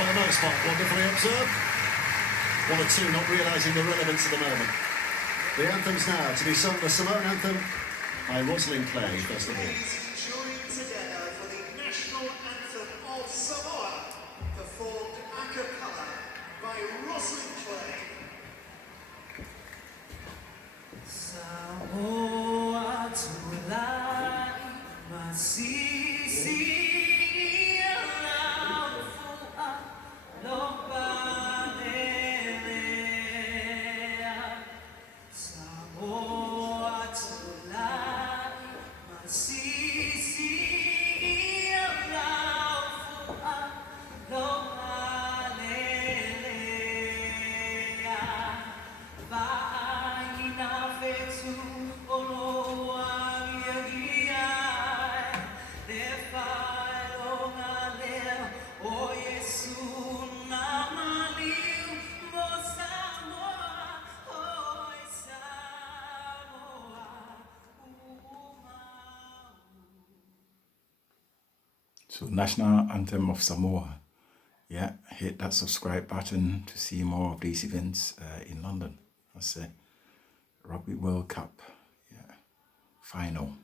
for the most part, wonderfully observed. One or two not realising the relevance of the moment. The anthems now to be sung, the Samoan anthem by Rosalind Clay, first of all. Please join together for the national anthem of Samoa, performed a cappella by Rosalind Clay. Samoa tulai masisi laufua lobalelea. Samoa tulai masisi laufua lobalelea. Vaina fetu So, National Anthem of Samoa. Yeah, hit that subscribe button to see more of these events in London. That's it. Rugby World Cup, yeah, final.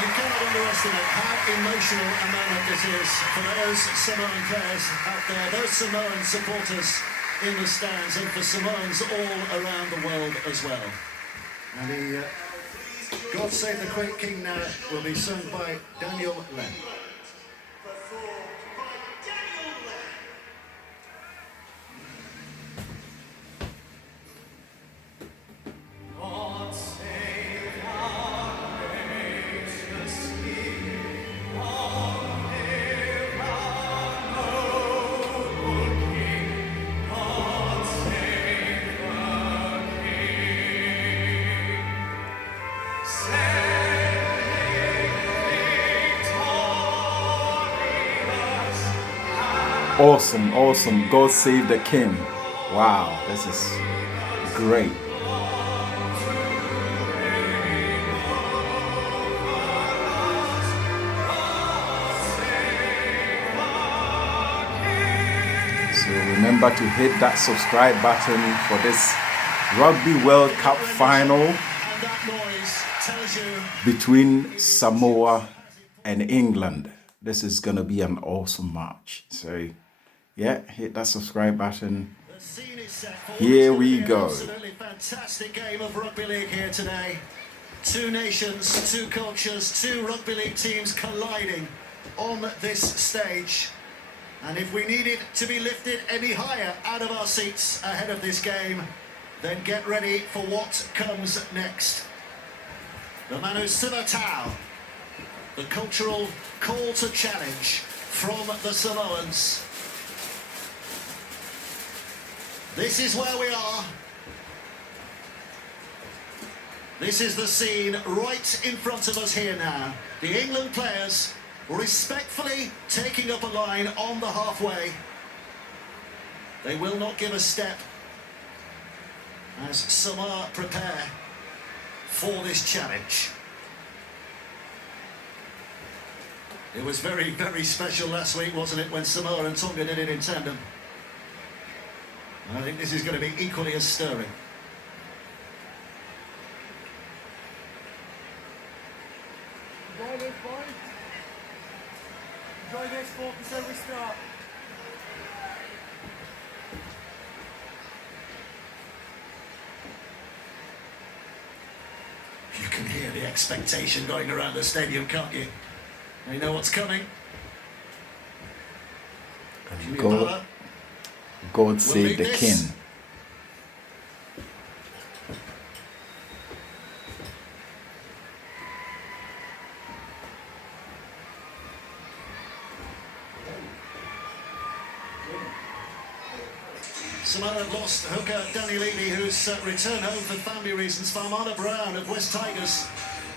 You cannot underestimate how emotional a moment this is for those Samoan players out there, those Samoan supporters in the stands, and for Samoans all around the world as well. And the God Save the Great King now will be sung by Daniel Len. Performed by Daniel Len. God save our gracious King, our noble King. God save the King. Sending victorious. Awesome, awesome. God save the King. Wow, this is great. So remember to hit that subscribe button for this Rugby World Cup final And that noise tells you between Samoa and England. This is going to be an awesome match. So, yeah, hit that subscribe button. the scene is set for Here what's we gonna be an go. absolutely fantastic game of rugby league here today. Two nations, two cultures, two rugby league teams colliding on this stage. And if we needed to be lifted any higher out of our seats ahead of this game, then get ready for what comes next. The Manu Sivatau, the cultural call to challenge from the Samoans. This is where we are. This is the scene right in front of us here now. The England players respectfully taking up a line on the halfway. They will not give a step as Samoa prepare for this challenge. It was very, very special last week, wasn't it, when Samoa and Tonga did it in tandem. I think this is going to be equally as stirring. Enjoy this, boys. Enjoy this, focus every start. You can hear the expectation going around the stadium, can't you? They know what's coming. God, God save the King. Samoa have lost hooker Danny Levy, who's returned home for family reasons. Farmana Brown of West Tigers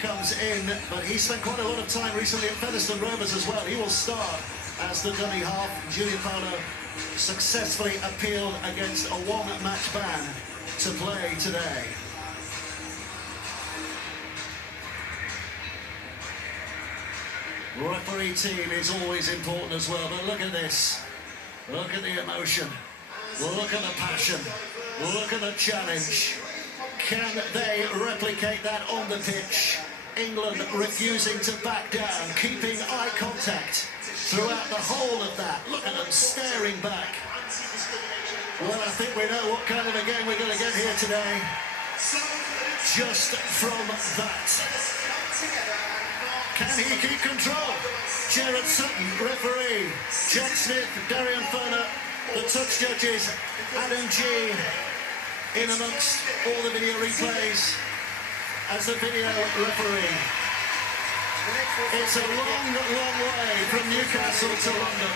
comes in, but he spent quite a lot of time recently at Featherstone Rovers as well. He will start as the dummy half. Julian Paulo successfully appealed against a one-match ban to play today. Referee team is always important as well, but look at this. Look at the emotion. Look at the passion. Look at the challenge. Can they replicate that on the pitch? England refusing to back down, keeping eye contact throughout the whole of that. Look at them staring back. Well, I think we know what kind of a game we're going to get here today. Just from that. Can he keep control? Jared Sutton, referee. Jack Smith, Darian Foner, the touch judges, Adam G. in amongst all the video replays as the video referee. It's a long, long way from Newcastle to London.